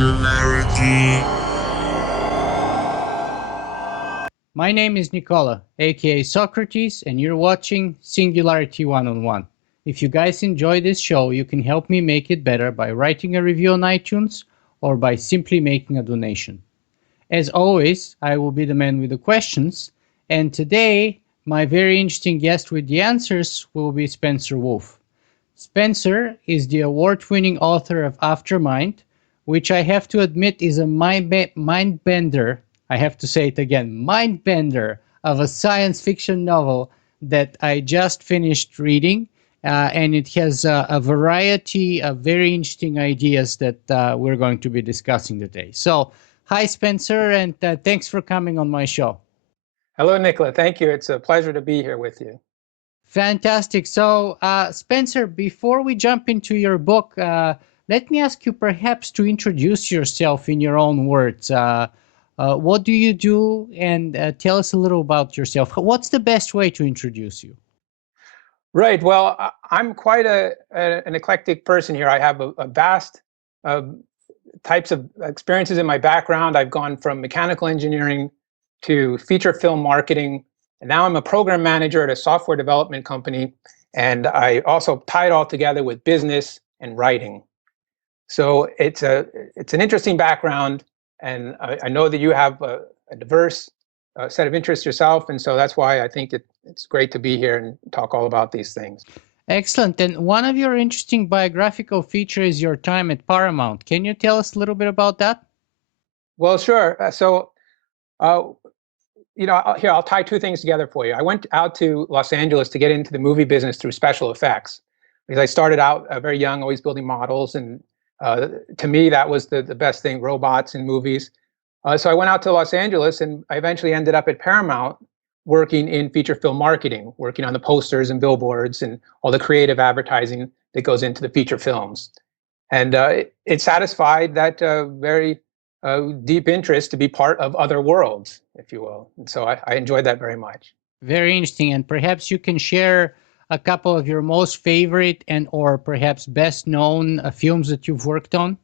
Singularity. My name is Nicola, aka Socrates, and you're watching Singularity One-on-One. If you guys enjoy this show, you can help me make it better by writing a review on iTunes or by simply making a donation. As always, I will be the man with the questions, and today, my very interesting guest with the answers will be Spencer Wolf. Spencer is the award-winning author of Aftermind, which I have to admit is a mind-bender. I have to say it again, mind-bender of a science fiction novel that I just finished reading, and it has a variety of very interesting ideas that we're going to be discussing today. So, hi Spencer, and thanks for coming on my show. Hello, Nicola. Thank you. It's a pleasure to be here with you. Fantastic. So, Spencer, before we jump into your book, let me ask you perhaps to introduce yourself in your own words. What do you do? And tell us a little about yourself. What's the best way to introduce you? Right. Well, I'm quite an eclectic person here. I have a vast types of experiences in my background. I've gone from mechanical engineering to feature film marketing. And now I'm a program manager at a software development company. And I also tie it all together with business and writing. So it's an interesting background. And I know that you have a diverse set of interests yourself. And so that's why I think it's great to be here and talk all about these things. Excellent. And one of your interesting biographical features is your time at Paramount. Can you tell us a little bit about that? Well, sure. Here, I'll tie two things together for you. I went out to Los Angeles to get into the movie business through special effects because I started out very young, always building models. And to me, that was the best thing, robots in movies. So I went out to Los Angeles and I eventually ended up at Paramount working in feature film marketing, working on the posters and billboards and all the creative advertising that goes into the feature films. And it satisfied that very deep interest to be part of other worlds, if you will. And so I enjoyed that very much. Very interesting. And perhaps you can share a couple of your most favorite and or perhaps best known films that you've worked on.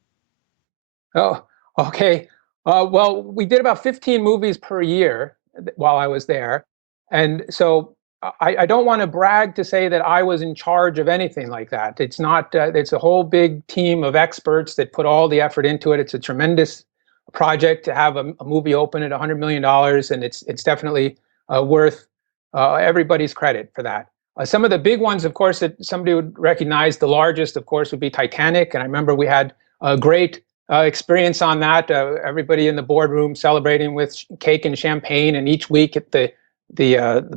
Oh, okay. Well, we did about 15 movies per year while I was there. And so I don't want to brag to say that I was in charge of anything like that. It's not, it's a whole big team of experts that put all the effort into it. It's a tremendous project to have a movie open at $100 million. And it's definitely worth everybody's credit for that. Some of the big ones, of course, that somebody would recognize, the largest, of course, would be Titanic. And I remember we had a great experience on that. Everybody in the boardroom celebrating with cake and champagne, and each week the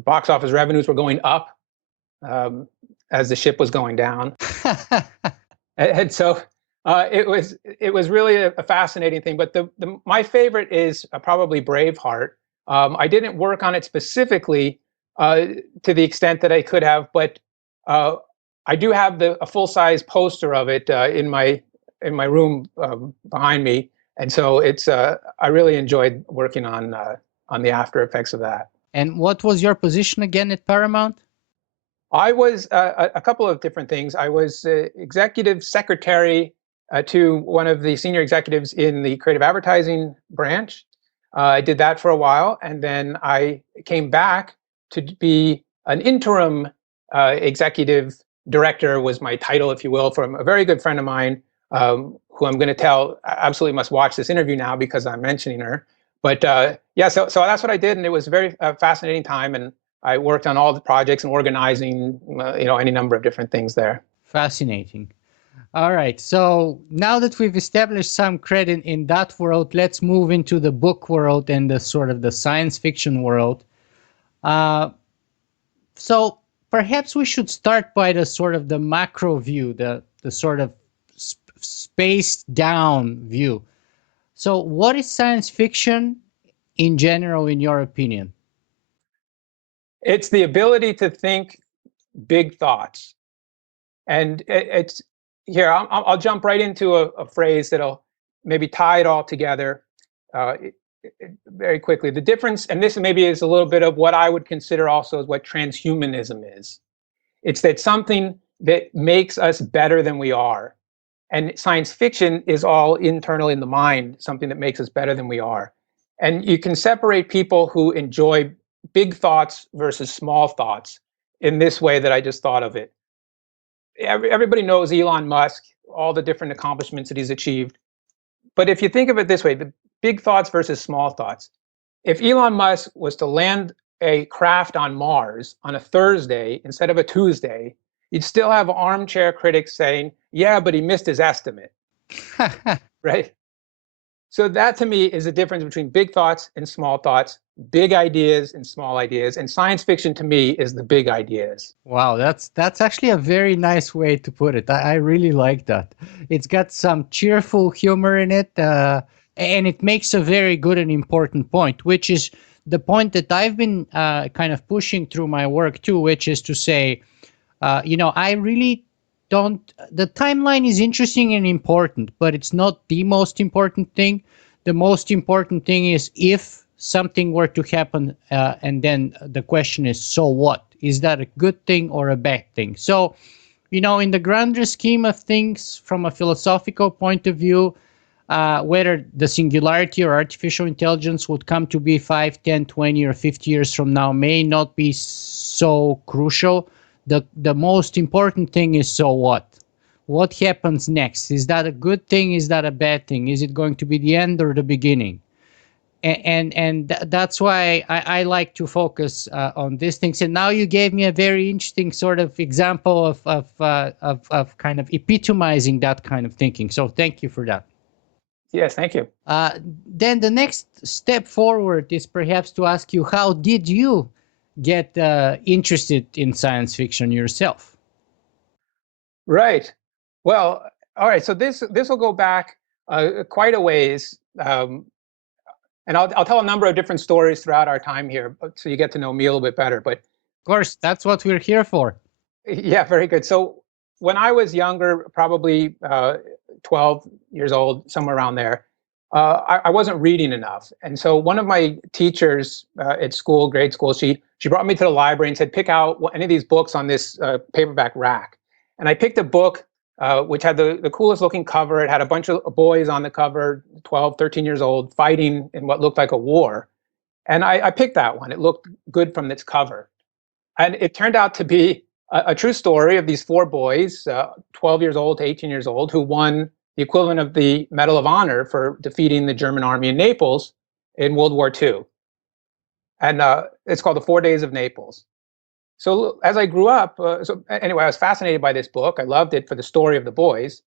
box office revenues were going up as the ship was going down. And so it was really a fascinating thing. But my favorite is probably Braveheart. I didn't work on it specifically to the extent that I could have, but I do have a full-size poster of it in my room behind me, and so I really enjoyed working on the after effects of that. And what was your position again at Paramount? I was a couple of different things. I was executive secretary to one of the senior executives in the creative advertising branch. I did that for a while, and then I came back to be an interim executive director was my title, if you will, from a very good friend of mine, who I'm going to tell absolutely must watch this interview now because I'm mentioning her. But yeah, so that's what I did, and it was a very fascinating time, and I worked on all the projects and organizing, any number of different things there. Fascinating. All right, so now that we've established some credit in that world, let's move into the book world and the sort of the science fiction world. So perhaps we should start by the sort of the macro view, the sort of spaced down view. So what is science fiction in general, in your opinion? It's the ability to think big thoughts. And it's here, I'll jump right into a phrase that'll maybe tie it all together very quickly. The difference, and this maybe is a little bit of what I would consider also as what transhumanism is. It's that something that makes us better than we are. And science fiction is all internal in the mind, something that makes us better than we are. And you can separate people who enjoy big thoughts versus small thoughts in this way that I just thought of it. Everybody knows Elon Musk, all the different accomplishments that he's achieved. But if you think of it this way, the big thoughts versus small thoughts, if Elon Musk was to land a craft on Mars on a Thursday instead of a Tuesday, you'd still have armchair critics saying, yeah, but he missed his estimate, right? So that to me is the difference between big thoughts and small thoughts, big ideas and small ideas. And science fiction to me is the big ideas. Wow, that's actually a very nice way to put it. I really like that. It's got some cheerful humor in it, and it makes a very good and important point, which is the point that I've been kind of pushing through my work too, which is to say, I really don't. The timeline is interesting and important, but it's not the most important thing. The most important thing is if something were to happen, and then the question is, so what? Is that a good thing or a bad thing? So, in the grander scheme of things, from a philosophical point of view, whether the singularity or artificial intelligence would come to be 5, 10, 20, or 50 years from now may not be so crucial. The most important thing is, so what? What happens next? Is that a good thing? Is that a bad thing? Is it going to be the end or the beginning? That's why I like to focus on these things. And now you gave me a very interesting sort of example of kind of epitomizing that kind of thinking. So thank you for that. Yes, thank you. Then the next step forward is perhaps to ask you, how did you get interested in science fiction yourself? Right. Well, all right. So this will go back quite a ways, and I'll tell a number of different stories throughout our time here, so you get to know me a little bit better. But of course, that's what we're here for. Yeah, very good. So when I was younger, probably 12 years old, somewhere around there, I wasn't reading enough. And so one of my teachers at school, grade school, she brought me to the library and said, pick out any of these books on this paperback rack. And I picked a book which had the coolest looking cover. It had a bunch of boys on the cover, 12, 13 years old, fighting in what looked like a war. And I picked that one. It looked good from its cover. And it turned out to be a true story of these four boys, 12 years old to 18 years old, who won the equivalent of the Medal of Honor for defeating the German army in Naples in World War II. And it's called The 4 Days of Naples. So as I grew up, so anyway, I was fascinated by this book. I loved it for the story of the boys.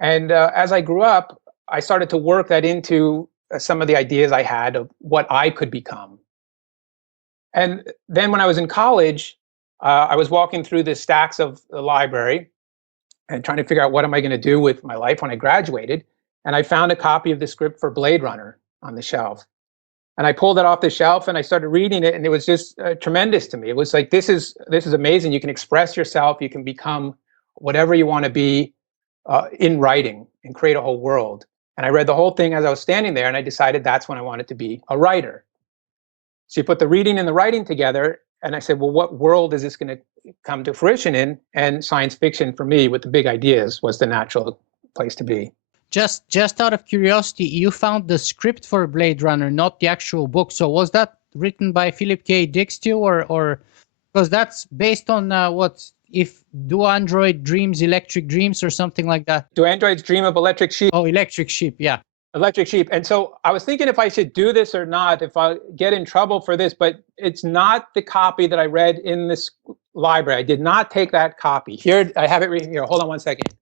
And as I grew up, I started to work that into some of the ideas I had of what I could become. And then when I was in college, I was walking through the stacks of the library and trying to figure out what am I going to do with my life when I graduated. And I found a copy of the script for Blade Runner on the shelf. And I pulled it off the shelf and I started reading it, and it was just tremendous to me. It was like, this is amazing. You can express yourself. You can become whatever you want to be in writing and create a whole world. And I read the whole thing as I was standing there, and I decided that's when I wanted to be a writer. So you put the reading and the writing together, and I said, well, what world is this going to come to fruition in? And science fiction, for me, with the big ideas, was the natural place to be. Just out of curiosity, you found the script for Blade Runner, not the actual book. So was that written by Philip K. Dick too, or because that's based on do Android dreams electric dreams or something like that? Do androids dream of electric sheep? Oh, electric sheep, yeah. Electric sheep. And so I was thinking if I should do this or not, if I get in trouble for this, but it's not the copy that I read in this library. I did not take that copy. Here, I have it right here. Hold on one second.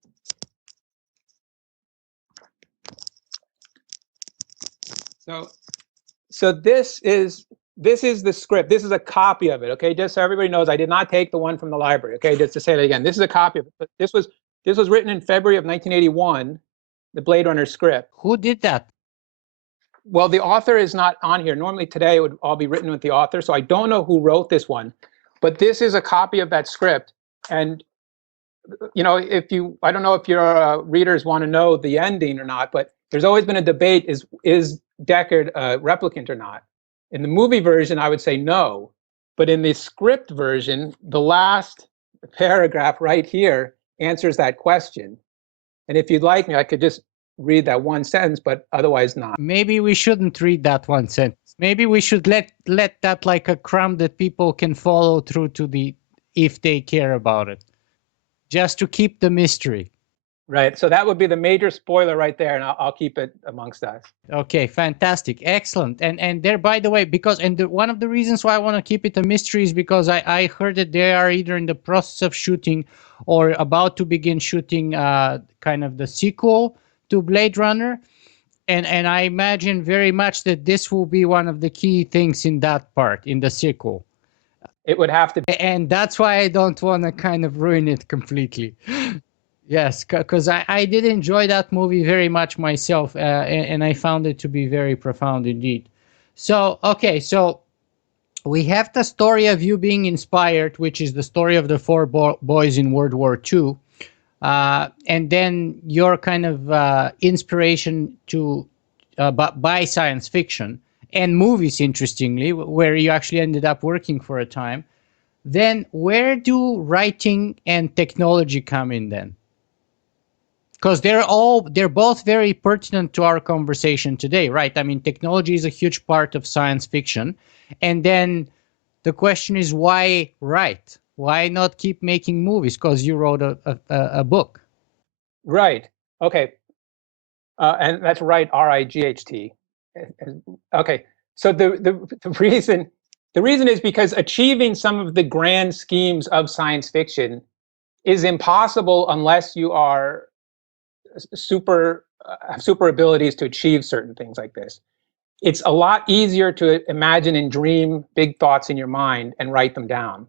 So this is the script. This is a copy of it. Okay, just so everybody knows, I did not take the one from the library. Okay, just to say that again, this is a copy of it. But this was written in February of 1981, the Blade Runner script. Who did that? Well, the author is not on here. Normally today it would all be written with the author, so I don't know who wrote this one, but this is a copy of that script. And I don't know if your readers want to know the ending or not, but there's always been a debate: is Deckard a replicant or not? In the movie version, I would say no, but in the script version, the last paragraph right here answers that question. And if you'd like me, I could just read that one sentence, but otherwise not. Maybe we shouldn't read that one sentence. Maybe we should let that like a crumb that people can follow through to the, if they care about it, just to keep the mystery. Right. So that would be the major spoiler right there, and I'll keep it amongst us. Okay, fantastic, excellent. And there, by the way, because one of the reasons why I want to keep it a mystery is because I heard that they are either in the process of shooting or about to begin shooting kind of the sequel to Blade Runner. And I imagine very much that this will be one of the key things in that part, in the sequel. It would have to be. And that's why I don't want to kind of ruin it completely. Yes, because I did enjoy that movie very much myself, and I found it to be very profound indeed. So, okay, so we have the story of you being inspired, which is the story of the four boys in World War II. And then your kind of inspiration to by science fiction and movies, interestingly, where you actually ended up working for a time. Then where do writing and technology come in then? Because they're both very pertinent to our conversation today, right? I mean, technology is a huge part of science fiction. And then the question is, why write? Why not keep making movies? Because you wrote a book. Right. Okay. And that's right, R-I-G-H-T. Okay. So the reason is because achieving some of the grand schemes of science fiction is impossible unless you are have super abilities to achieve certain things like this. It's a lot easier to imagine and dream big thoughts in your mind and write them down.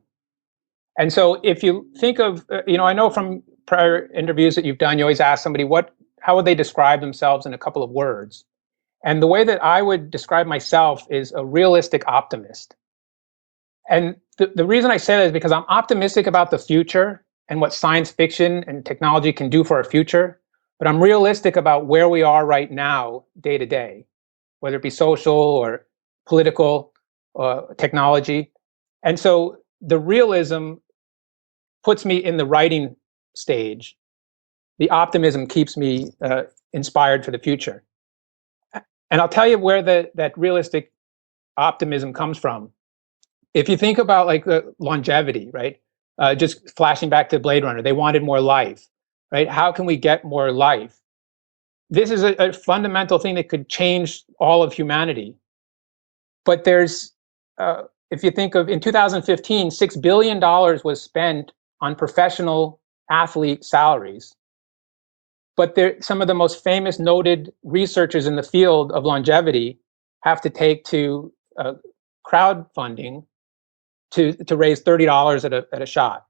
And so if you think of, I know from prior interviews that you've done, you always ask somebody how would they describe themselves in a couple of words? And the way that I would describe myself is a realistic optimist. And the reason I say that is because I'm optimistic about the future and what science fiction and technology can do for our future. But I'm realistic about where we are right now, day to day, whether it be social or political technology. And so the realism puts me in the writing stage. The optimism keeps me inspired for the future. And I'll tell you where that realistic optimism comes from. If you think about like the longevity, right? Just flashing back to Blade Runner, they wanted more life, right? How can we get more life? This is a fundamental thing that could change all of humanity. But if you think of in 2015, $6 billion was spent on professional athlete salaries. But some of the most famous noted researchers in the field of longevity have to take to crowdfunding to raise $30 at a shot.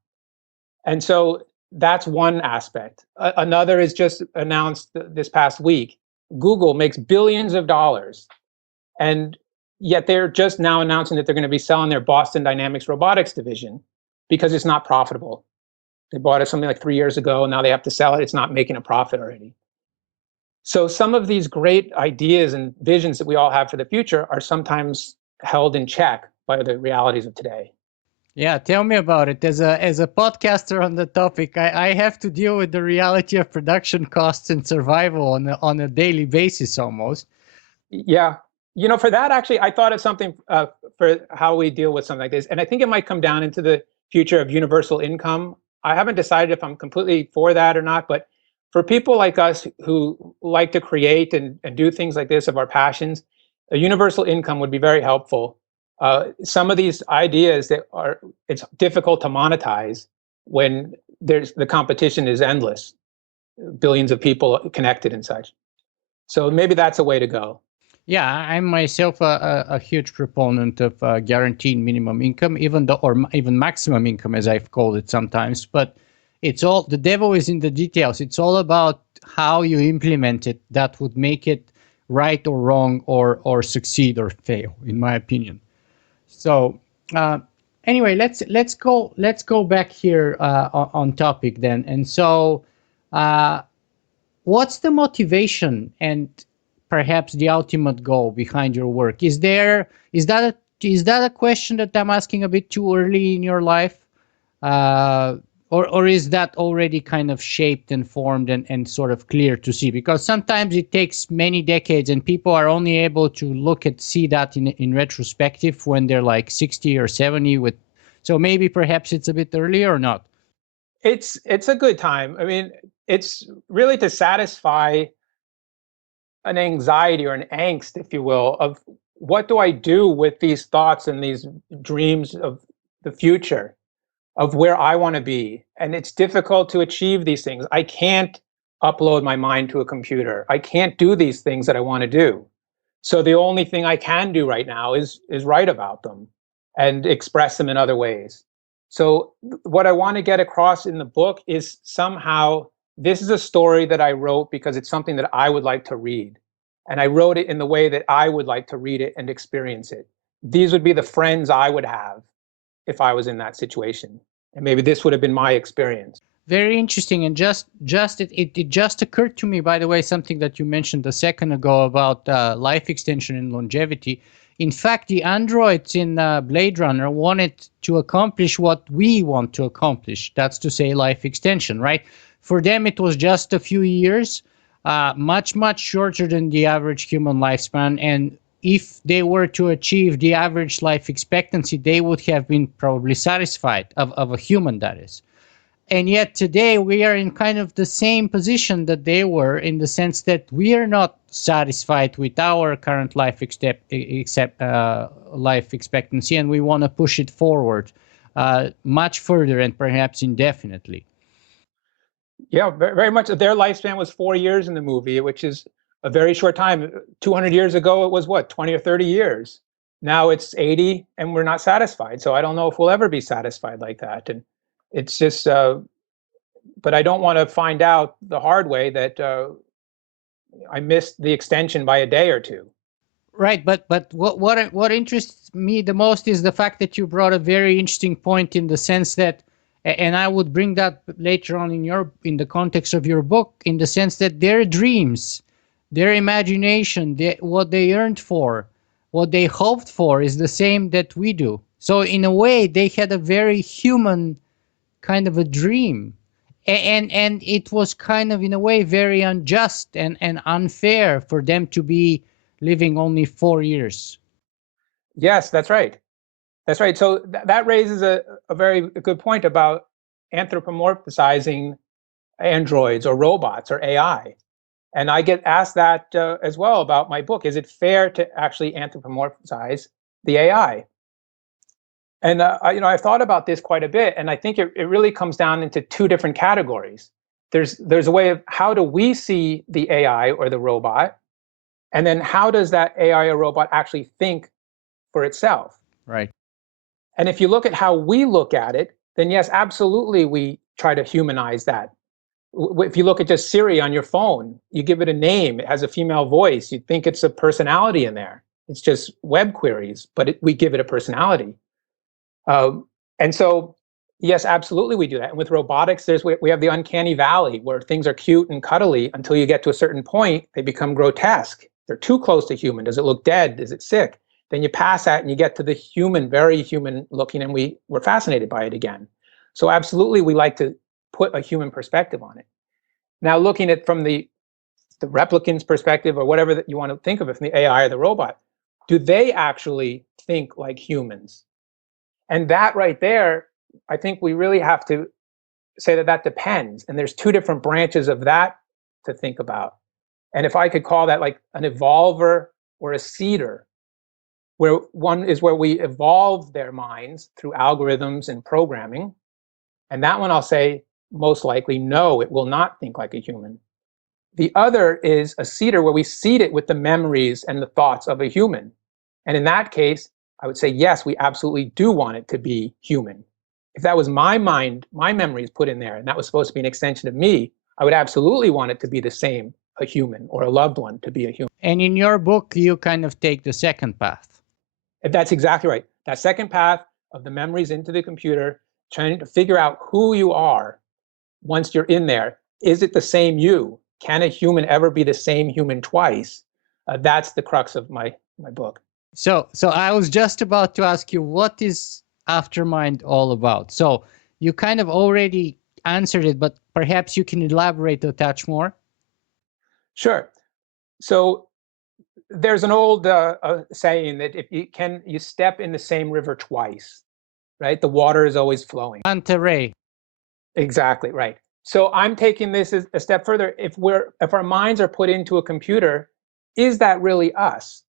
And so that's one aspect. Another is just announced this past week. Google makes billions of dollars, and yet they're just now announcing that they're going to be selling their Boston Dynamics robotics division because it's not profitable. They bought it something like 3 years ago, and now they have to sell it. It's not making a profit already. So some of these great ideas and visions that we all have for the future are sometimes held in check by the realities of today. Yeah, tell me about it. As a podcaster on the topic, I have to deal with the reality of production costs and survival on a daily basis almost. Yeah. For that, actually, I thought of something for how we deal with something like this. And I think it might come down into the future of universal income. I haven't decided if I'm completely for that or not, but for people like us who like to create and do things like this of our passions, a universal income would be very helpful. Some of these ideas it's difficult to monetize when the competition is endless, billions of people connected and such. So maybe that's a way to go. Yeah, I'm myself a huge proponent of guaranteed minimum income, or even maximum income, as I've called it sometimes. But the devil is in the details. It's all about how you implement it that would make it right or wrong or succeed or fail, in my opinion. So anyway, let's go back here on topic then. And so, what's the motivation and perhaps the ultimate goal behind your work? Is that a question that I'm asking a bit too early in your life, or is that already kind of shaped and formed and sort of clear to see? Because sometimes it takes many decades and people are only able to see that in retrospective when they're like 60 or 70 with, so maybe perhaps it's a bit earlier or not. It's a good time. I mean, it's really to satisfy an anxiety or an angst, if you will, of what do I do with these thoughts and these dreams of the future, of where I want to be. And it's difficult to achieve these things. I can't upload my mind to a computer. I can't do these things that I want to do. So the only thing I can do right now is write about them and express them in other ways. So what I want to get across in the book is somehow this is a story that I wrote because it's something that I would like to read. And I wrote it in the way that I would like to read it and experience it. These would be the friends I would have if I was in that situation. And maybe this would have been my experience. Very interesting. And it just occurred to me, by the way, something that you mentioned a second ago about life extension and longevity. In fact, the androids in Blade Runner wanted to accomplish what we want to accomplish. That's to say life extension, right? For them, it was just a few years, much, much shorter than the average human lifespan. And if they were to achieve the average life expectancy, they would have been probably satisfied of a human, that is. And yet today we are in kind of the same position that they were, in the sense that we are not satisfied with our current life expectancy, and we want to push it forward much further and perhaps indefinitely. Yeah, very much. Their lifespan was 4 years in the movie, which is a very short time. 200 years ago, it was what, 20 or 30 years. Now it's 80, and we're not satisfied. So I don't know if we'll ever be satisfied like that. And it's just, but I don't want to find out the hard way that I missed the extension by a day or two. Right, but what interests me the most is the fact that you brought a very interesting point, in the sense that, and I would bring that later on in the context of your book, in the sense that their dreams, their imagination, what they yearned for, what they hoped for, is the same that we do. So in a way, they had a very human kind of a dream. And it was kind of, in a way, very unjust and unfair for them to be living only 4 years. Yes, that's right. That's right. So that raises a very good point about anthropomorphizing androids or robots or AI. And I get asked that as well about my book. Is it fair to actually anthropomorphize the AI? And I've thought about this quite a bit, and I think it really comes down into two different categories. There's a way of how do we see the AI or the robot, and then how does that AI or robot actually think for itself? Right. And if you look at how we look at it, then yes, absolutely, we try to humanize that. If you look at just Siri on your phone, you give it a name, it has a female voice, you think it's a personality in there. It's just web queries, but we give it a personality. And so, yes, absolutely, we do that. And with robotics, we have the uncanny valley where things are cute and cuddly until you get to a certain point, they become grotesque. They're too close to human. Does it look dead? Is it sick? Then you pass that and you get to the human, very human looking, and we're fascinated by it again. So absolutely, we like to put a human perspective on it. Now, looking at from the replicant's perspective, or whatever that you want to think of it, from the AI or the robot, do they actually think like humans? And that right there, I think we really have to say that depends. And there's two different branches of that to think about. And if I could call that like an evolver or a seeder, where one is where we evolve their minds through algorithms and programming. And that one I'll say, most likely, no, it will not think like a human. The other is a seeder where we seed it with the memories and the thoughts of a human. And in that case, I would say, yes, we absolutely do want it to be human. If that was my mind, my memories put in there, and that was supposed to be an extension of me, I would absolutely want it to be the same, a human or a loved one to be a human. And in your book, you kind of take the second path. That's exactly right. That second path of the memories into the computer, trying to figure out who you are once you're in there. Is it the same you? Can a human ever be the same human twice? That's the crux of my book. So I was just about to ask you, what is Aftermind all about? So you kind of already answered it, but perhaps you can elaborate a touch more. Sure. So there's an old saying that if you step in the same river twice, right? The water is always flowing. Ray. Exactly right. So I'm taking this a step further. If our minds are put into a computer, is that really us?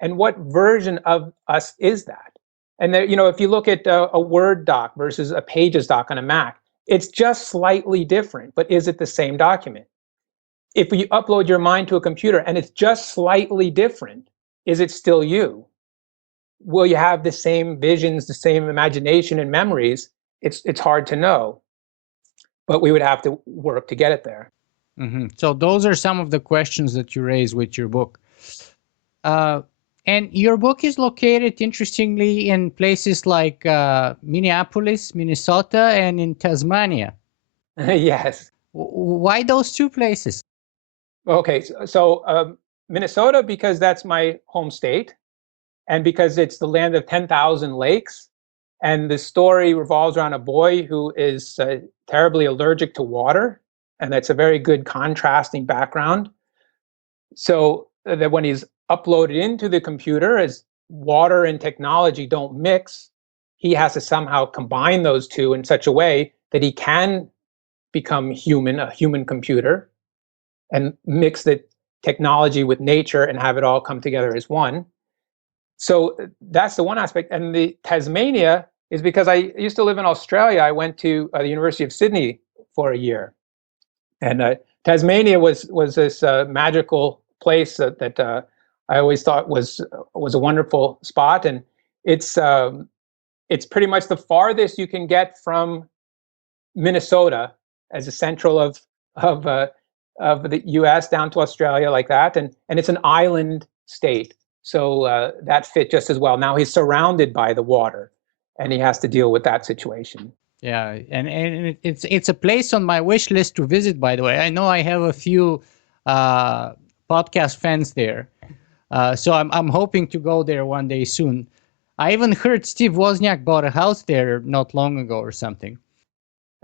And what version of us is that? And there, if you look at a Word doc versus a Pages doc on a Mac, it's just slightly different, but is it the same document? If you upload your mind to a computer and it's just slightly different, is it still you? Will you have the same visions, the same imagination and memories? It's hard to know, but we would have to work to get it there. So those are some of the questions that you raise with your book. And your book is located, interestingly, in places like Minneapolis, Minnesota, and in Tasmania. Yes. Why those two places? Okay, so Minnesota, because that's my home state, and because it's the land of 10,000 lakes. And the story revolves around a boy who is terribly allergic to water. And that's a very good contrasting background. So that when he's uploaded into the computer, as water and technology don't mix, he has to somehow combine those two in such a way that he can become human, a human computer, and mix the technology with nature and have it all come together as one. So that's the one aspect. And the Tasmania is because I used to live in Australia. I went to the University of Sydney for a year. And Tasmania was this magical place that I always thought was a wonderful spot. And it's pretty much the farthest you can get from Minnesota as a central of the U.S. down to Australia, like that. And it's an island state. So that fit just as well. Now he's surrounded by the water, and he has to deal with that situation. Yeah, and it's a place on my wish list to visit. By the way, I know I have a few podcast fans there, so I'm hoping to go there one day soon. I even heard Steve Wozniak bought a house there not long ago or something.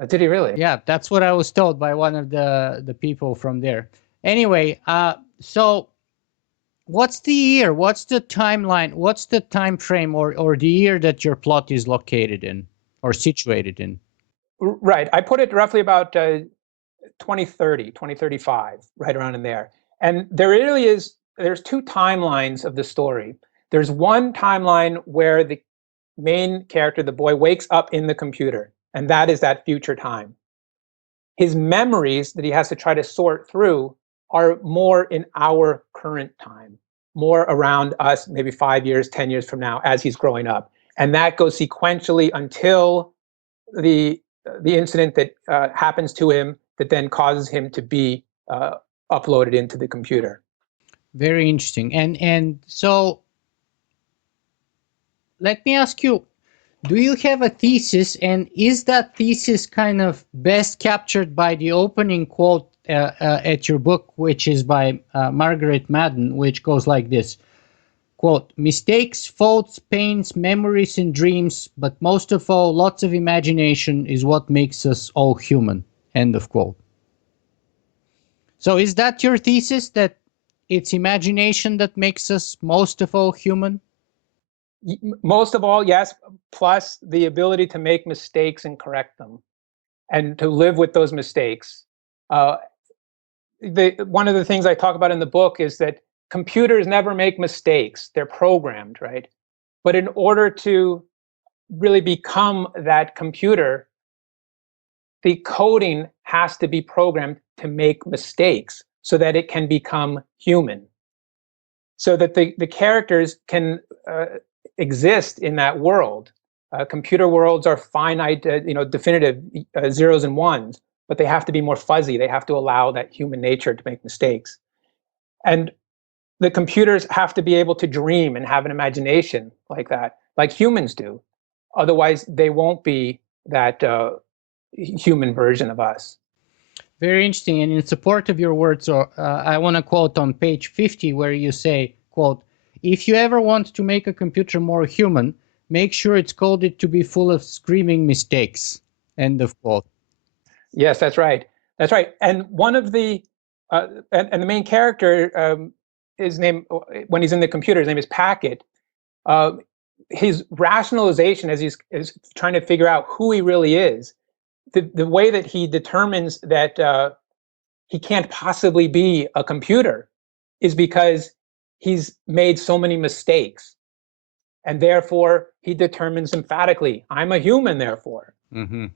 Did he really? Yeah, that's what I was told by one of the people from there. Anyway, so what's the year? What's the timeline? What's the time frame or the year that your plot is located in or situated in? Right. I put it roughly about 2030, 2035, right around in there. And there's two timelines of the story. There's one timeline where the main character, the boy, wakes up in the computer, and that is that future time. His memories that he has to try to sort through are more in our current time, more around us, maybe 5 years, 10 years from now, as he's growing up. And that goes sequentially until the incident that happens to him that then causes him to be uploaded into the computer. Very interesting. And so let me ask you, do you have a thesis, and is that thesis kind of best captured by the opening quote at your book, which is by Margaret Madden, which goes like this, quote, "Mistakes, faults, pains, memories, and dreams, but most of all, lots of imagination is what makes us all human," end of quote. So is that your thesis, that it's imagination that makes us most of all human? Most of all, yes, plus the ability to make mistakes and correct them and to live with those mistakes. One of the things I talk about in the book is that computers never make mistakes. They're programmed, right? But in order to really become that computer, the coding has to be programmed to make mistakes so that it can become human, so that the characters can exist in that world. Computer worlds are finite, definitive zeros and ones, but they have to be more fuzzy. They have to allow that human nature to make mistakes. And the computers have to be able to dream and have an imagination like that, like humans do. Otherwise, they won't be that human version of us. Very interesting. And in support of your words, I want to quote on page 50 where you say, quote, "If you ever want to make a computer more human, make sure it's coded to be full of screaming mistakes," end of quote. Yes, that's right. That's right. And one of the and the main character, his name when he's in the computer, his name is Packet. Uh, his rationalization as he's is trying to figure out who he really is, the way that he determines that he can't possibly be a computer is because he's made so many mistakes. And therefore, he determines emphatically, I'm a human, therefore. Mm-hmm.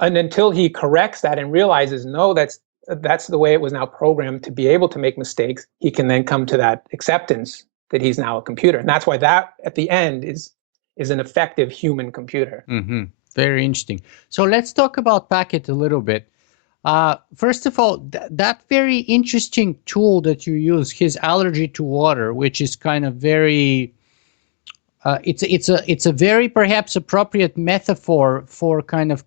And until he corrects that and realizes, no, that's the way it was now programmed to be able to make mistakes, he can then come to that acceptance that he's now a computer. And that's why that at the end is an effective human computer. Mm-hmm. Very interesting. So let's talk about Packet a little bit. First of all, that very interesting tool that you use, his allergy to water, which is kind of very, it's a very perhaps appropriate metaphor for kind of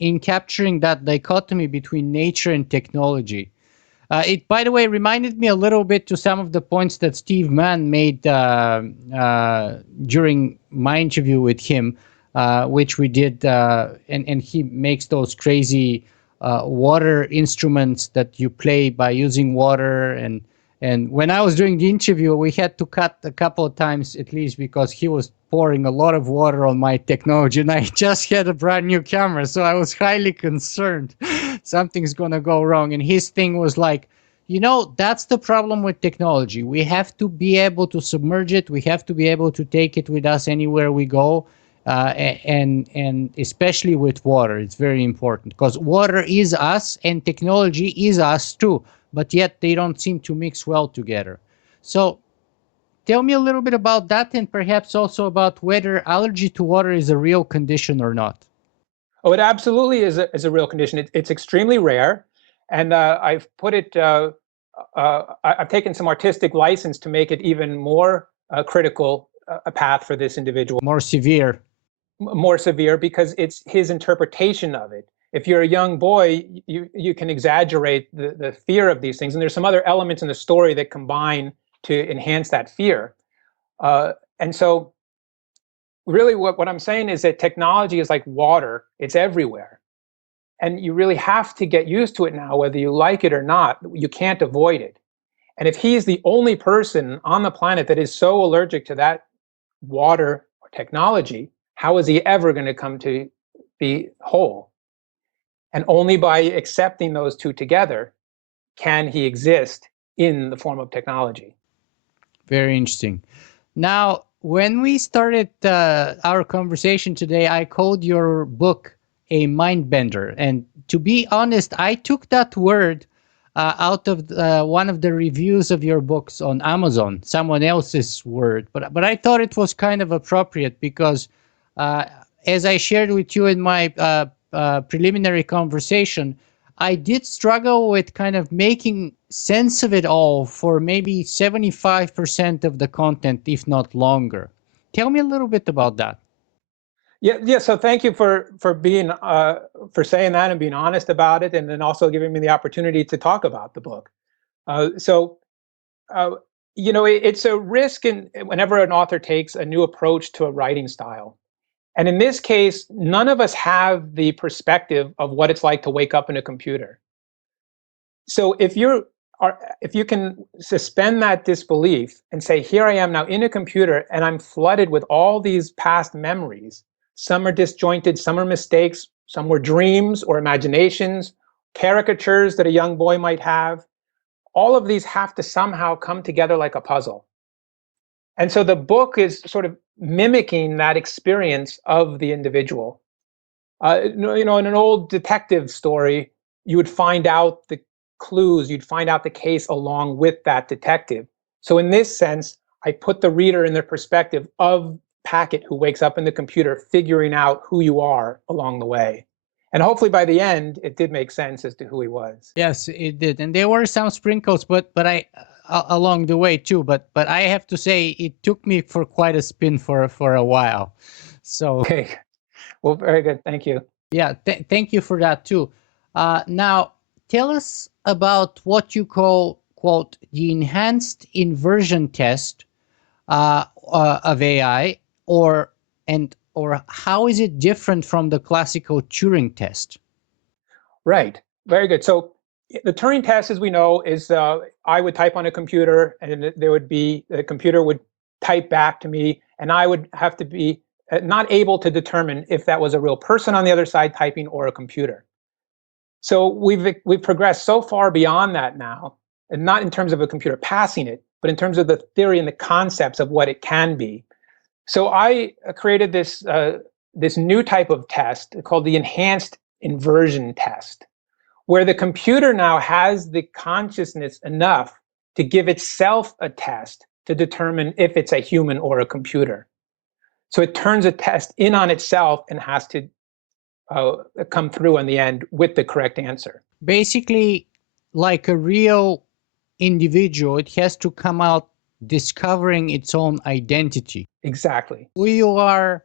in capturing that dichotomy between nature and technology. It, by the way, reminded me a little bit to some of the points that Steve Mann made during my interview with him, which we did, and he makes those crazy water instruments that you play by using water. And when I was doing the interview, we had to cut a couple of times at least because he was pouring a lot of water on my technology, and I just had a brand new camera, so I was highly concerned something's gonna go wrong. And his thing was like, that's the problem with technology. We have to be able to submerge it. We have to be able to take it with us anywhere we go. And especially with water, it's very important because water is us and technology is us too, but yet they don't seem to mix well together. So tell me a little bit about that and perhaps also about whether allergy to water is a real condition or not. Oh, it absolutely is a real condition. It's extremely rare. And I've put it, I've taken some artistic license to make it even more critical a path for this individual. More severe. More severe because it's his interpretation of it. If you're a young boy, you can exaggerate the fear of these things. And there's some other elements in the story that combine to enhance that fear. And so really what I'm saying is that technology is like water. It's everywhere. And you really have to get used to it now, whether you like it or not. You can't avoid it. And if he's the only person on the planet that is so allergic to that water or technology, how is he ever going to come to be whole? And only by accepting those two together can he exist in the form of technology. Very interesting. Now, when we started our conversation today, I called your book a Mindbender. And to be honest, I took that word out of one of the reviews of your books on Amazon, someone else's word. But I thought it was kind of appropriate because, as I shared with you in my preliminary conversation, I did struggle with kind of making sense of it all for maybe 75% of the content, if not longer. Tell me a little bit about that. Yeah. So thank you for being for saying that and being honest about it, and then also giving me the opportunity to talk about the book. So uh, it's a risk whenever an author takes a new approach to a writing style. And in this case, none of us have the perspective of what it's like to wake up in a computer. So if you can suspend that disbelief and say, here I am now in a computer and I'm flooded with all these past memories. Some are disjointed, some are mistakes, some were dreams or imaginations, caricatures that a young boy might have. All of these have to somehow come together like a puzzle. And so the book is sort of mimicking that experience of the individual. In an old detective story, you would find out the clues, you'd find out the case along with that detective. So in this sense, I put the reader in the perspective of Packet, who wakes up in the computer, figuring out who you are along the way. And hopefully by the end, it did make sense as to who he was. Yes, it did, and there were some sprinkles, but I along the way too. But I have to say, it took me for quite a spin for a while. So Okay, well, very good. Thank you. yeah, thank you for that too. Now, tell us about what you call, quote, the enhanced inversion test of AI, or how is it different from the classical Turing test? Right. Very good. So the Turing test, as we know, is I would type on a computer, and there would be the computer would type back to me, and I would have to be not able to determine if that was a real person on the other side typing or a computer. So we've progressed so far beyond that now, and not in terms of a computer passing it, but in terms of the theory and the concepts of what it can be. So I created this new type of test called the enhanced inversion test, where the computer now has the consciousness enough to give itself a test to determine if it's a human or a computer. So it turns a test in on itself and has to come through in the end with the correct answer. Basically, like a real individual, it has to come out discovering its own identity. Exactly. Who you are,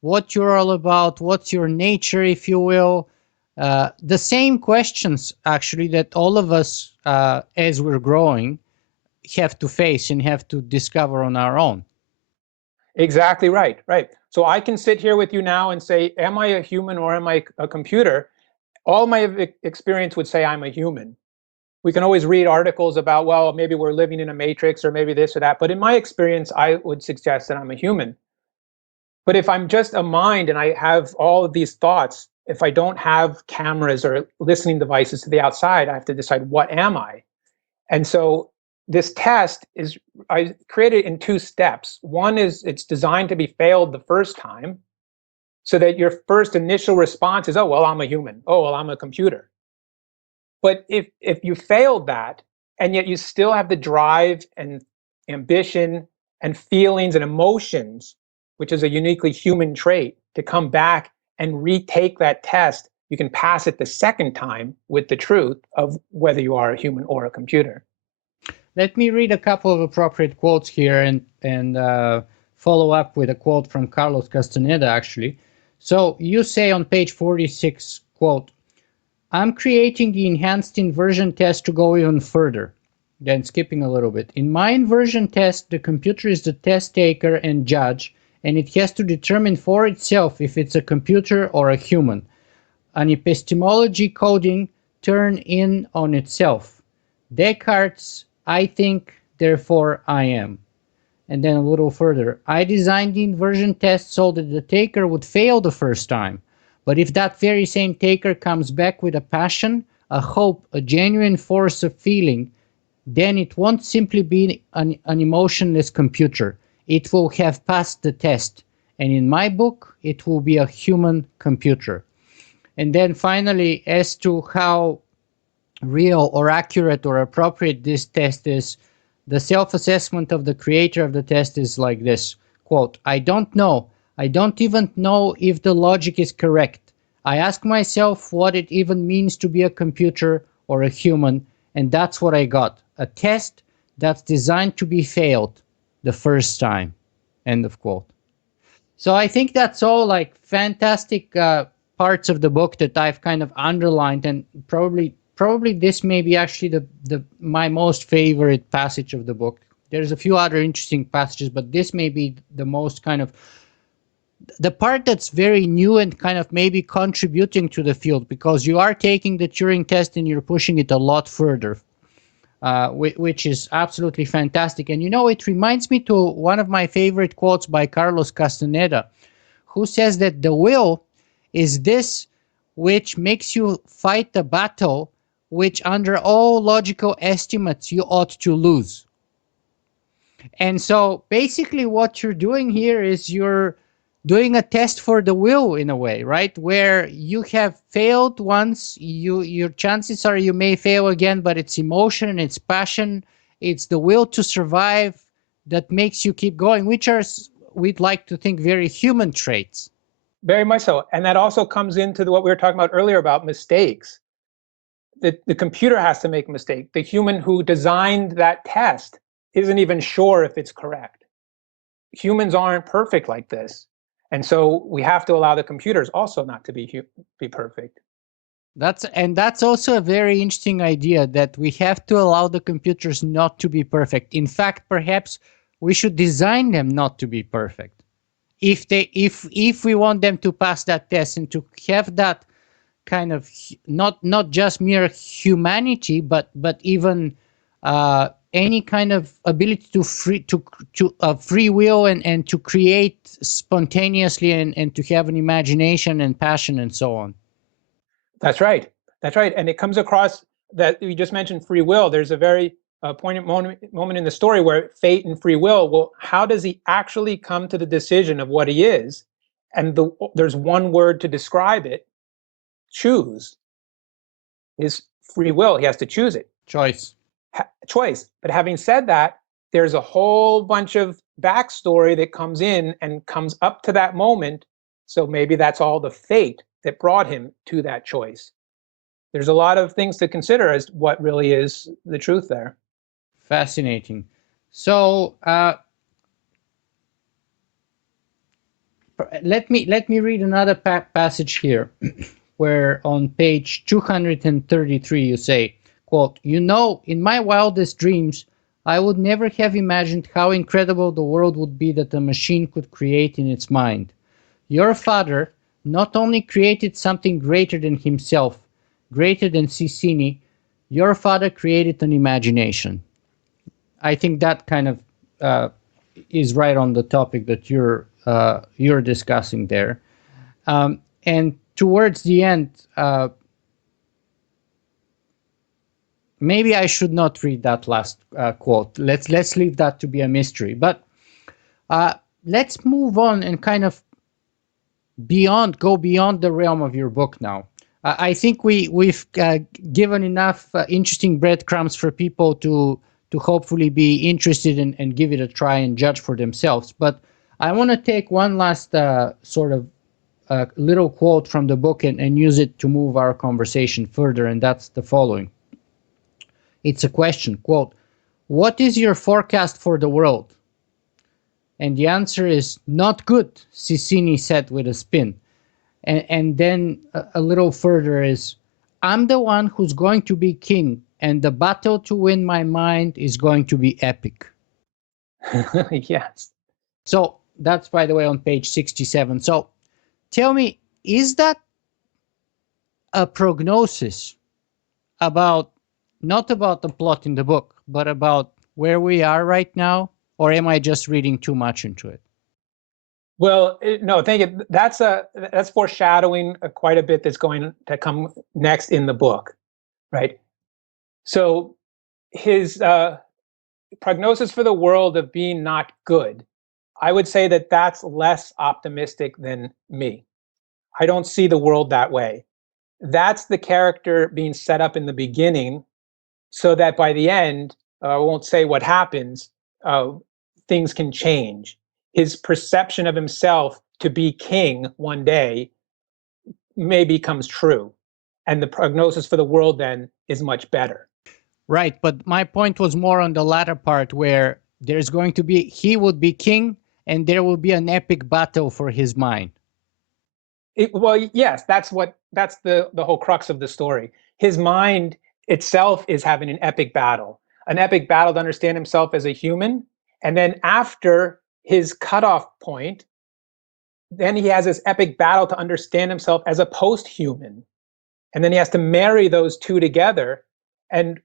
what you're all about, what's your nature, if you will. The same questions, actually, that all of us, as we're growing, have to face and have to discover on our own. Exactly right. Right. So I can sit here with you now and say, am I a human or am I a computer? All my experience would say I'm a human. We can always read articles about, well, maybe we're living in a matrix or maybe this or that. But in my experience, I would suggest that I'm a human. But if I'm just a mind and I have all of these thoughts, if I don't have cameras or listening devices to the outside, I have to decide, what am I? And so this test is, I created it in two steps. One is it's designed to be failed the first time, so that your first initial response is, oh, well, I'm a human. Oh, well, I'm a computer. But if you failed that, and yet you still have the drive and ambition and feelings and emotions, which is a uniquely human trait, to come back and retake that test, you can pass it the second time with the truth of whether you are a human or a computer. Let me read a couple of appropriate quotes here and follow up with a quote from Carlos Castaneda, actually. So you say on page 46, quote, I'm creating the enhanced inversion test to go even further. Then skipping a little bit. In my inversion test, the computer is the test taker and judge, and it has to determine for itself if it's a computer or a human. An epistemology coding turn in on itself. Descartes' I think, therefore I am. And then a little further. I designed the inversion test so that the taker would fail the first time. But if that very same taker comes back with a passion, a hope, a genuine force of feeling, then it won't simply be an emotionless computer. It will have passed the test. And in my book, it will be a human computer. And then finally, as to how real or accurate or appropriate this test is, the self-assessment of the creator of the test is like this, quote, I don't know. I don't even know if the logic is correct. I ask myself what it even means to be a computer or a human, and that's what I got. A test that's designed to be failed the first time, end of quote. So I think that's all like fantastic parts of the book that I've kind of underlined, and probably this may be actually the my most favorite passage of the book. There's a few other interesting passages, but this may be the most kind of the part that's very new and kind of maybe contributing to the field, because you are taking the Turing test and you're pushing it a lot further, which is absolutely fantastic. And you know, it reminds me to one of my favorite quotes by Carlos Castaneda, who says that the will is this which makes you fight the battle which under all logical estimates you ought to lose. And so basically what you're doing here is you're doing a test for the will in a way, right? Where you have failed once, your chances are you may fail again, but it's emotion, it's passion, it's the will to survive that makes you keep going, which are, we'd like to think, very human traits. Very much so. And that also comes into what we were talking about earlier about mistakes. The computer has to make a mistake. The human who designed that test isn't even sure if it's correct. Humans aren't perfect like this. And so we have to allow the computers also not to be perfect. That's also a very interesting idea, that we have to allow the computers not to be perfect. In fact, perhaps we should design them not to be perfect. If we want them to pass that test and to have that kind of not just mere humanity, but even any kind of ability to free will and to create spontaneously and to have an imagination and passion and so on. That's right. That's right. And it comes across that you just mentioned free will. There's a very poignant moment in the story where fate and free will, well, how does he actually come to the decision of what he is? And there's one word to describe it: choose. His free will, he has to choose it. Choice. Choice. But having said that, there's a whole bunch of backstory that comes in and comes up to that moment. So maybe that's all the fate that brought him to that choice. There's a lot of things to consider as what really is the truth there. Fascinating. So let me read another passage here, where on page 233 you say, quote, "You know, in my wildest dreams, I would never have imagined how incredible the world would be that a machine could create in its mind. Your father not only created something greater than himself, greater than Sissini, your father created an imagination." I think that kind of is right on the topic that you're discussing there. And towards the end, maybe I should not read that last quote. Let's leave that to be a mystery. But let's move on and kind of go beyond the realm of your book now. I think we've given enough interesting breadcrumbs for people to hopefully be interested and give it a try and judge for themselves. But I want to take one last sort of little quote from the book and use it to move our conversation further, and that's the following. It's a question, quote, "What is your forecast for the world?" And the answer is, "Not good," Sissini said with a spin. And then a little further is, "I'm the one who's going to be king, and the battle to win my mind is going to be epic." Yes. So that's, by the way, on page 67. So tell me, is that a prognosis about, not about the plot in the book, but about where we are right now? Or am I just reading too much into it? Well, no, thank you. That's foreshadowing quite a bit that's going to come next in the book, right? So his prognosis for the world of being not good, I would say that that's less optimistic than me. I don't see the world that way. That's the character being set up in the beginning so that by the end, I won't say what happens, things can change. His perception of himself to be king one day maybe comes true. And the prognosis for the world then is much better. Right, but my point was more on the latter part, where there's going to be, he would be king and there will be an epic battle for his mind. Well, yes, that's the whole crux of the story. His mind itself is having an epic battle to understand himself as a human. And then after his cutoff point, then he has this epic battle to understand himself as a post-human. And then he has to marry those two together. And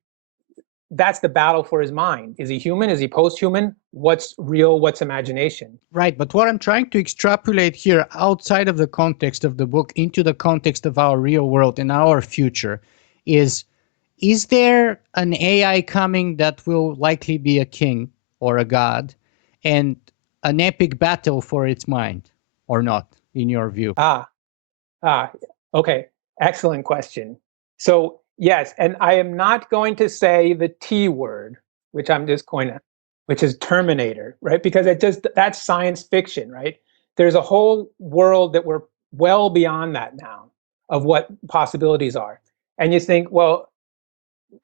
that's the battle for his mind. Is he human? Is he post-human? What's real? What's imagination? Right, but what I'm trying to extrapolate here outside of the context of the book into the context of our real world and our future is there an AI coming that will likely be a king or a god and an epic battle for its mind, or not, in your view? Okay. Excellent question. So yes, and I am not going to say the T word, which I'm just going to, which is Terminator, right? Because that's science fiction, right? There's a whole world that we're well beyond that now of what possibilities are. And you think, well,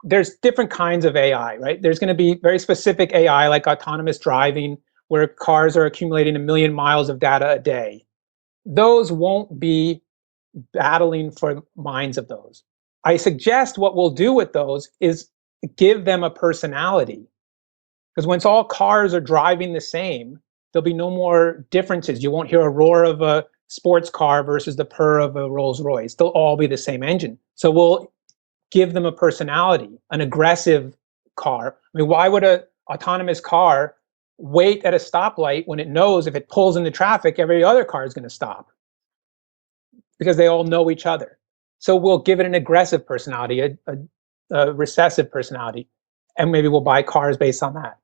there's different kinds of AI, right? There's going to be very specific AI like autonomous driving, where cars are accumulating 1 million miles of data a day. Those won't be battling for minds of those. I suggest what we'll do with those is give them a personality. Because once all cars are driving the same, there'll be no more differences. You won't hear a roar of a sports car versus the purr of a Rolls Royce. They'll all be the same engine. So we'll give them a personality, an aggressive car. I mean, why would an autonomous car wait at a stoplight when it knows if it pulls into traffic, every other car is going to stop? Because they all know each other. So we'll give it an aggressive personality, a recessive personality, and maybe we'll buy cars based on that.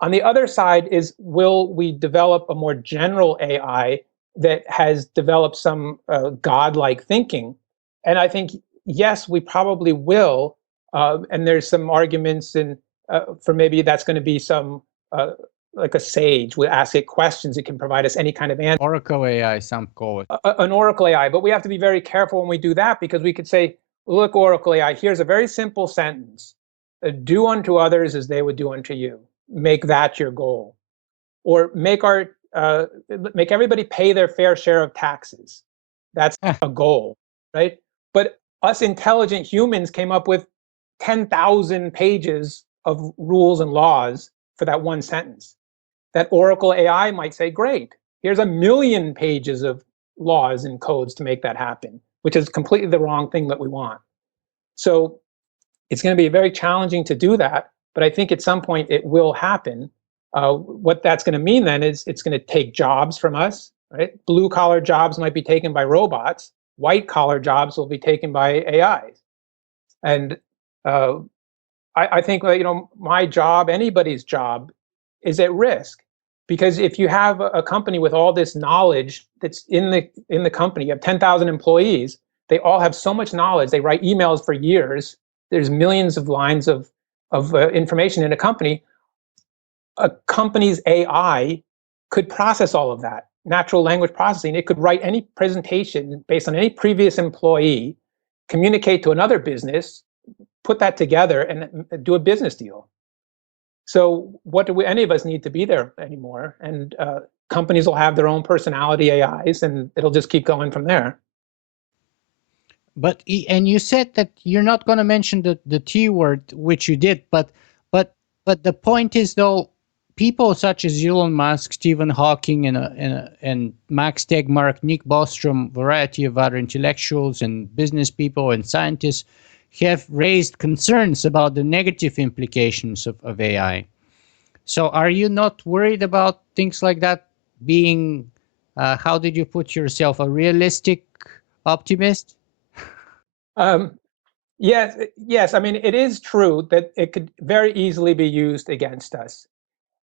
On the other side is, will we develop a more general AI that has developed some godlike thinking? And I think, yes, we probably will. And there's some arguments for maybe that's going to be some, like a sage. We ask it questions, it can provide us any kind of answer. Oracle AI, some call it. An Oracle AI. But we have to be very careful when we do that, because we could say, look, Oracle AI, here's a very simple sentence. Do unto others as they would do unto you. Make that your goal. Or make everybody pay their fair share of taxes. That's a goal, right? But us intelligent humans came up with 10,000 pages of rules and laws for that one sentence. That Oracle AI might say, great, here's 1,000,000 pages of laws and codes to make that happen, which is completely the wrong thing that we want. So it's going to be very challenging to do that, but I think at some point it will happen. What that's going to mean then is it's going to take jobs from us, right? Blue collar jobs might be taken by robots. White collar jobs will be taken by AIs. And I think my job, anybody's job, is at risk, because if you have a company with all this knowledge that's in the company, you have 10,000 employees, they all have so much knowledge, they write emails for years, there's millions of lines of information in a company. A company's AI could process all of that, natural language processing. It could write any presentation based on any previous employee, communicate to another business, put that together, and do a business deal. So what do any of us need to be there anymore? And companies will have their own personality AIs, and it'll just keep going from there. But and you said that you're not going to mention the T word, which you did. But the point is, though, people such as Elon Musk, Stephen Hawking, and Max Tegmark, Nick Bostrom, variety of other intellectuals and business people and scientists have raised concerns about the negative implications of AI. So are you not worried about things like that being, how did you put yourself, a realistic optimist? Yes. I mean, it is true that it could very easily be used against us.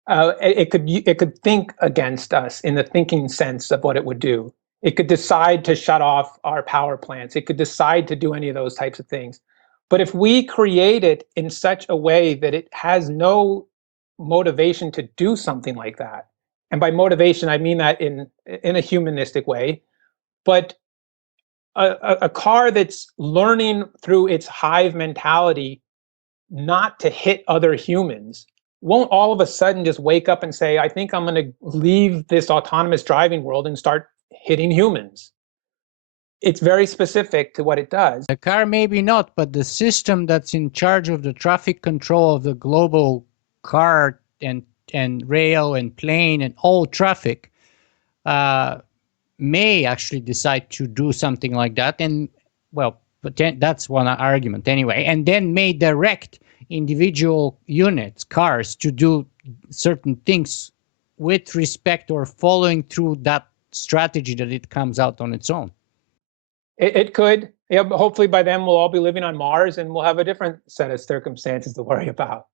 It could think against us in the thinking sense of what it would do. It could decide to shut off our power plants. It could decide to do any of those types of things. But if we create it in such a way that it has no motivation to do something like that, and by motivation I mean that in a humanistic way, but a car that's learning through its hive mentality not to hit other humans won't all of a sudden just wake up and say, I think I'm going to leave this autonomous driving world and start hitting humans. It's very specific to what it does. The car maybe not, but the system that's in charge of the traffic control of the global car and rail and plane and all traffic may actually decide to do something like that. And well, but that's one argument anyway. And then may direct individual units, cars, to do certain things with respect or following through that strategy that it comes out on its own. It could. Yeah, but hopefully by then we'll all be living on Mars and we'll have a different set of circumstances to worry about.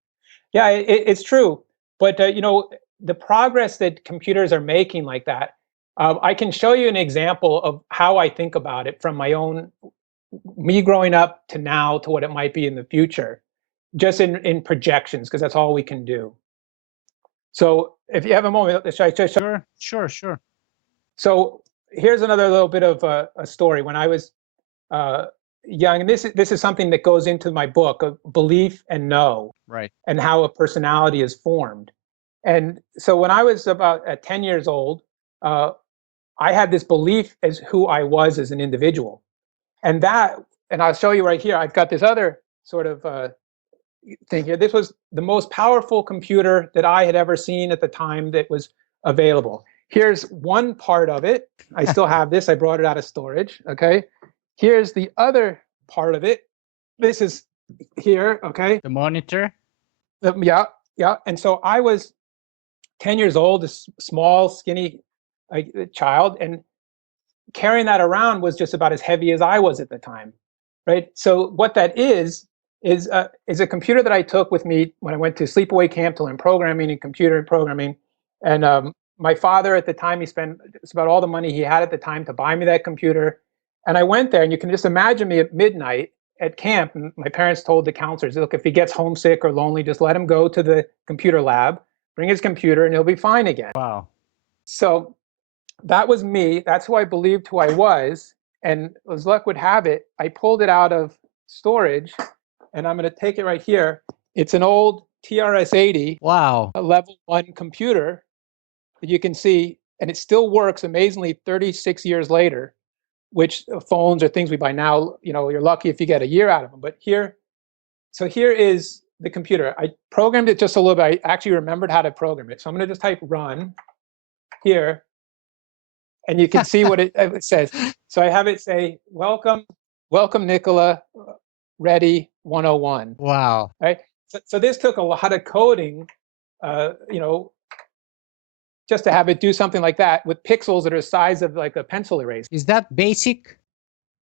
Yeah, it's true. But the progress that computers are making like that, I can show you an example of how I think about it from me growing up to now to what it might be in the future, just in projections, because that's all we can do. So if you have a moment, should I show? Sure. So here's another little bit of a story. When I was young, and this is something that goes into my book of belief and know, right, and how a personality is formed. And so when I was about 10 years old, I had this belief as who I was as an individual. And I'll show you right here, I've got this other sort of thing here. This was the most powerful computer that I had ever seen at the time that was available. here's one part of it. I still have this. I brought it out of storage. Okay. Here's the other part of it. This is here. Okay. The monitor. Yeah. Yeah. And so I was 10 years old, a small, skinny child, and carrying that around was just about as heavy as I was at the time. Right. So what that is a computer that I took with me when I went to sleepaway camp to learn programming and computer programming. And my father at the time, he spent it's about all the money he had at the time to buy me that computer. And I went there, and you can just imagine me at midnight at camp. And my parents told the counselors, look, if he gets homesick or lonely, just let him go to the computer lab, bring his computer, and he'll be fine again. Wow. So that was me. That's who I believed who I was. And as luck would have it, I pulled it out of storage, and I'm going to take it right here. It's an old TRS-80, Wow. a level 1 computer that you can see, and it still works amazingly 36 years later, which phones or things we buy now, you're lucky if you get a year out of them. But here is the computer. I programmed it just a little bit. I actually remembered how to program it. So I'm going to just type run here, and you can see what it says. So I have it say, welcome, Nicola, ready 101. Wow. Right. So this took a lot of coding, just to have it do something like that with pixels that are the size of like a pencil eraser. Is that basic?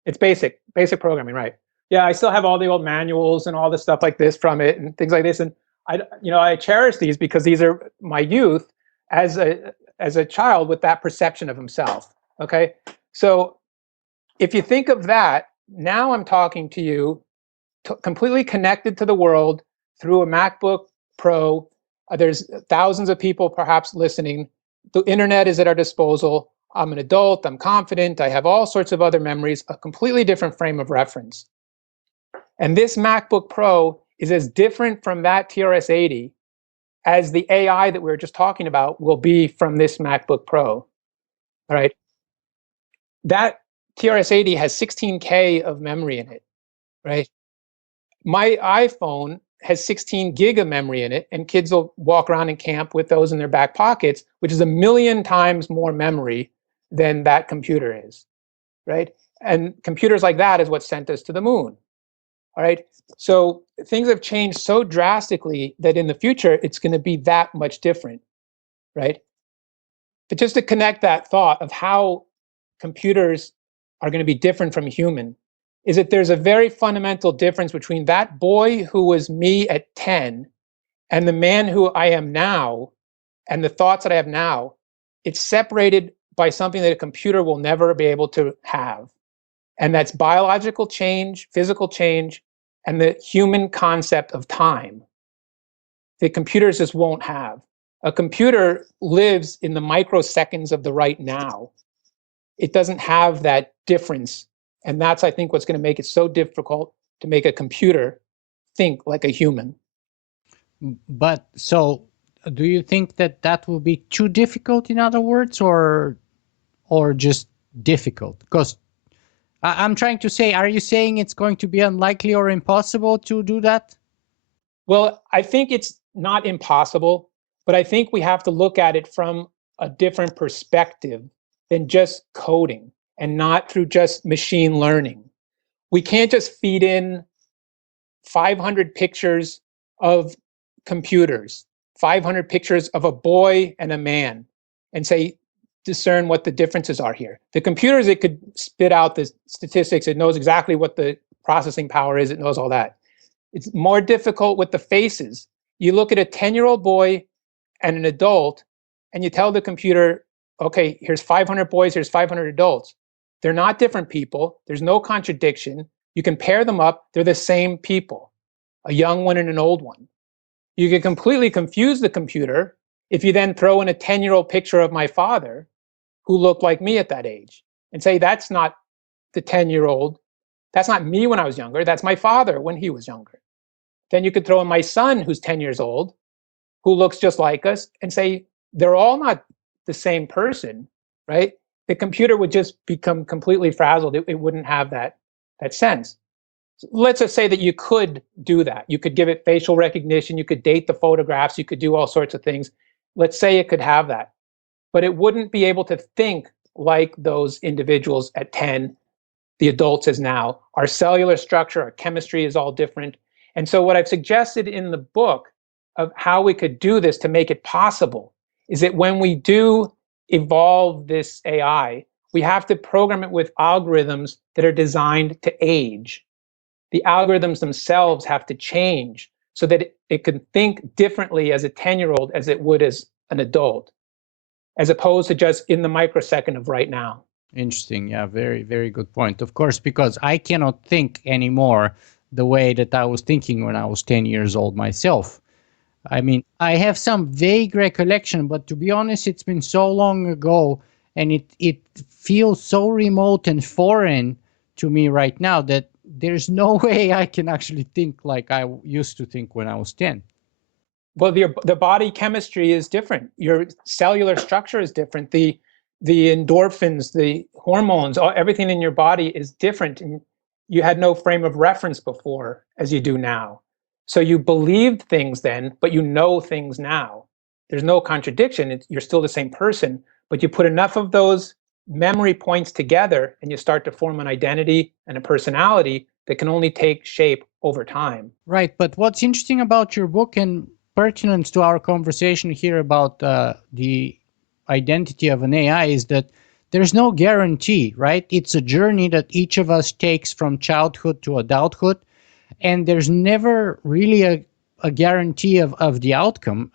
It's basic programming, right? Yeah, I still have all the old manuals and all the stuff like this from it and things like this. And I cherish these because these are my youth as a child with that perception of himself. Okay. So if you think of that, now I'm talking to you completely connected to the world through a MacBook Pro. There's thousands of people perhaps listening. The internet is at our disposal. I'm an adult. I'm confident. I have all sorts of other memories, a completely different frame of reference. And this MacBook Pro is as different from that TRS-80 as the AI that we were just talking about will be from this MacBook Pro. All right. That TRS-80 has 16K of memory in it, right? My iPhone has 16 gig of memory in it, and kids will walk around in camp with those in their back pockets, which is 1,000,000 times more memory than that computer is, right? And computers like that is what sent us to the moon, all right? So things have changed so drastically that in the future, it's going to be that much different, right? But just to connect that thought of how computers are going to be different from human, is that there's a very fundamental difference between that boy who was me at 10 and the man who I am now and the thoughts that I have now. It's separated by something that a computer will never be able to have. And that's biological change, physical change, and the human concept of time that computers just won't have. A computer lives in the microseconds of the right now. It doesn't have that difference. And that's, I think, what's going to make it so difficult to make a computer think like a human. But so do you think that that will be too difficult, in other words, or just difficult? Because I'm trying to say, are you saying it's going to be unlikely or impossible to do that? Well, I think it's not impossible, but I think we have to look at it from a different perspective than just coding and not through just machine learning. We can't just feed in 500 pictures of computers, 500 pictures of a boy and a man, and say, discern what the differences are here. The computers, it could spit out the statistics. It knows exactly what the processing power is. It knows all that. It's more difficult with the faces. You look at a 10-year-old boy and an adult, and you tell the computer, okay, here's 500 boys, here's 500 adults. They're not different people. There's no contradiction. You can pair them up. They're the same people, a young one and an old one. You can completely confuse the computer if you then throw in a 10-year-old picture of my father who looked like me at that age and say, that's not the 10-year-old. That's not me when I was younger. That's my father when he was younger. Then you could throw in my son who's 10 years old, who looks just like us, and say, they're all not the same person, right? The computer would just become completely frazzled. It wouldn't have that sense. So let's just say that you could do that. You could give it facial recognition. You could date the photographs. You could do all sorts of things. Let's say it could have that. but it wouldn't be able to think like those individuals at 10, the adults as now. Our cellular structure, our chemistry is all different. And so what I've suggested in the book of how we could do this to make it possible is that when we do evolve this AI, we have to program it with algorithms that are designed to age. The algorithms themselves have to change so that it can think differently as a 10-year-old as it would as an adult, as opposed to just in the microsecond of right now. Interesting. Yeah, very, very good point. Of course, because I cannot think anymore the way that I was thinking when I was 10 years old myself. I mean, I have some vague recollection, but to be honest, it's been so long ago and it feels so remote and foreign to me right now that there's no way I can actually think like I used to think when I was 10. Well, the body chemistry is different. Your cellular structure is different. The endorphins, the hormones, everything in your body is different. And you had no frame of reference before as you do now. So you believed things then, but you know things now. There's no contradiction. You're still the same person, but you put enough of those memory points together and you start to form an identity and a personality that can only take shape over time. Right. But what's interesting about your book and pertinent to our conversation here about the identity of an AI is that there's no guarantee, right? It's a journey that each of us takes from childhood to adulthood, and there's never really a guarantee of the outcome,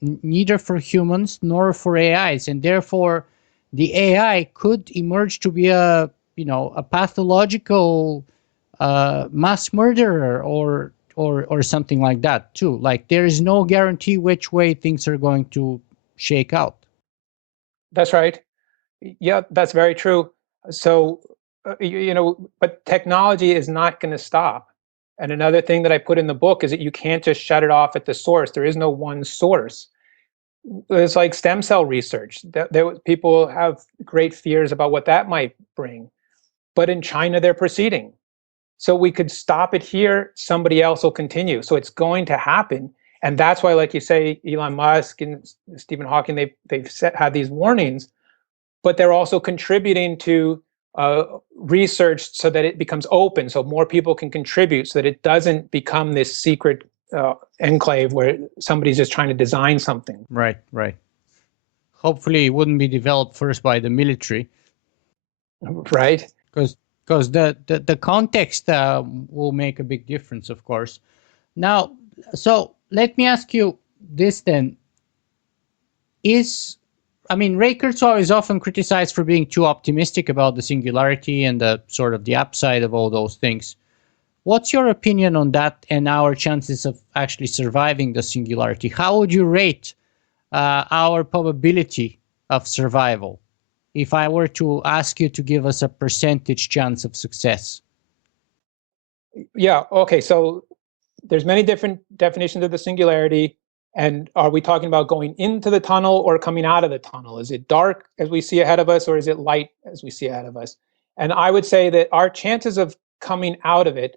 neither for humans nor for AIs, and therefore the AI could emerge to be a pathological mass murderer or something like that too. Like there is no guarantee which way things are going to shake out. That's right. Yeah, that's very true. So, but technology is not going to stop. And another thing that I put in the book is that you can't just shut it off at the source. There is no one source. It's like stem cell research. People have great fears about what that might bring. But in China, they're proceeding. So we could stop it here. Somebody else will continue. So it's going to happen. And that's why, like you say, Elon Musk and Stephen Hawking, they've had these warnings, but they're also contributing to research so that it becomes open, so more people can contribute, so that it doesn't become this secret enclave where somebody's just trying to design something. Right, right. Hopefully it wouldn't be developed first by the military. Right. Because the context will make a big difference, of course. Now, so let me ask you this then. Ray Kurzweil is often criticized for being too optimistic about the singularity and the sort of the upside of all those things. What's your opinion on that and our chances of actually surviving the singularity? How would you rate our probability of survival if I were to ask you to give us a percentage chance of success? Yeah, okay, so there's many different definitions of the singularity. And are we talking about going into the tunnel or coming out of the tunnel? Is it dark as we see ahead of us, or is it light as we see ahead of us? And I would say that our chances of coming out of it,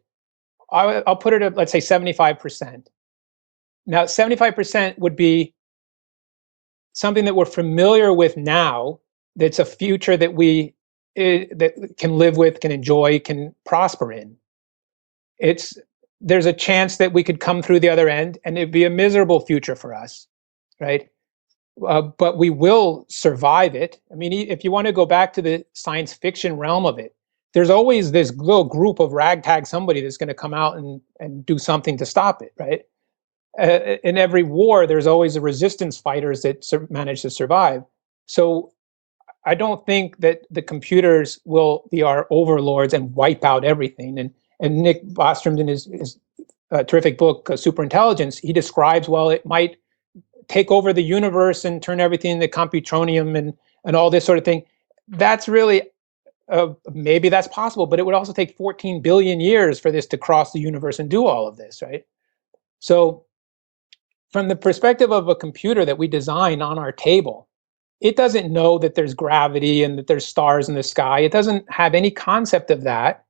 I'll put it at, let's say, 75%. Now, 75% would be something that we're familiar with now, that's a future that we that can live with, can enjoy, can prosper in. There's a chance that we could come through the other end and it'd be a miserable future for us, right? But we will survive it. I mean, if you want to go back to the science fiction realm of it, there's always this little group of ragtag somebody that's going to come out and do something to stop it, right? In every war, there's always the resistance fighters that manage to survive. So I don't think that the computers will be our overlords and wipe out everything. And Nick Bostrom, in his terrific book, Superintelligence, he describes, well, it might take over the universe and turn everything into computronium and all this sort of thing. That's really, maybe that's possible, but it would also take 14 billion years for this to cross the universe and do all of this, right? So from the perspective of a computer that we design on our table, it doesn't know that there's gravity and that there's stars in the sky. It doesn't have any concept of that.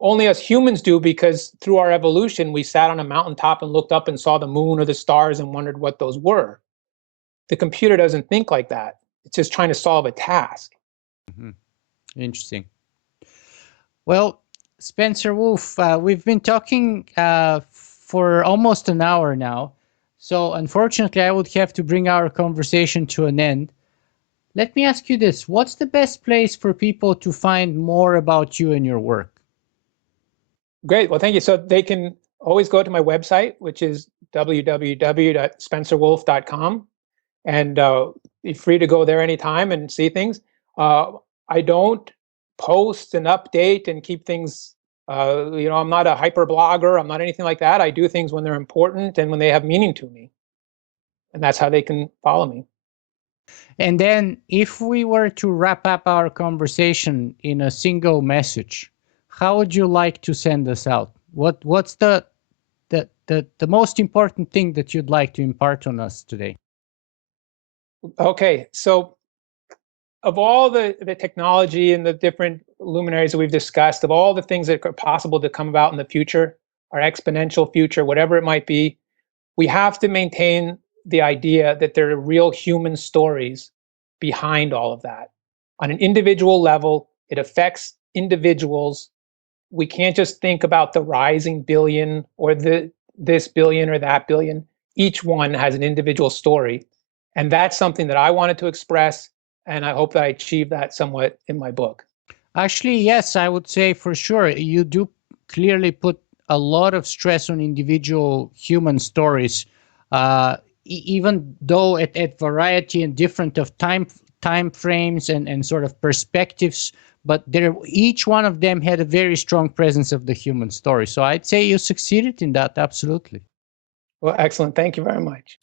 Only us humans do, because through our evolution, we sat on a mountaintop and looked up and saw the moon or the stars and wondered what those were. The computer doesn't think like that. It's just trying to solve a task. Mhm. Interesting. Well, Spencer Wolf, we've been talking for almost an hour now. So unfortunately, I would have to bring our conversation to an end. Let me ask you this. What's the best place for people to find more about you and your work? Great. Well, thank you. So they can always go to my website, which is www.spencerwolf.com, and be free to go there anytime and see things. I don't post and update and keep things. I'm not a hyper blogger. I'm not anything like that. I do things when they're important and when they have meaning to me, and that's how they can follow me. And then if we were to wrap up our conversation in a single message, how would you like to send us out? What's the most important thing that you'd like to impart on us today? Okay, so of all the technology and the different luminaries that we've discussed, of all the things that are possible to come about in the future, our exponential future, whatever it might be, we have to maintain the idea that there are real human stories behind all of that. On an individual level, it affects individuals. We can't just think about the rising billion or this billion or that billion. Each one has an individual story. And that's something that I wanted to express. And I hope that I achieve that somewhat in my book. Actually, yes, I would say for sure. You do clearly put a lot of stress on individual human stories, even though at variety and different of time frames and sort of perspectives. But each one of them had a very strong presence of the human story. So I'd say you succeeded in that, absolutely. Well, excellent. Thank you very much.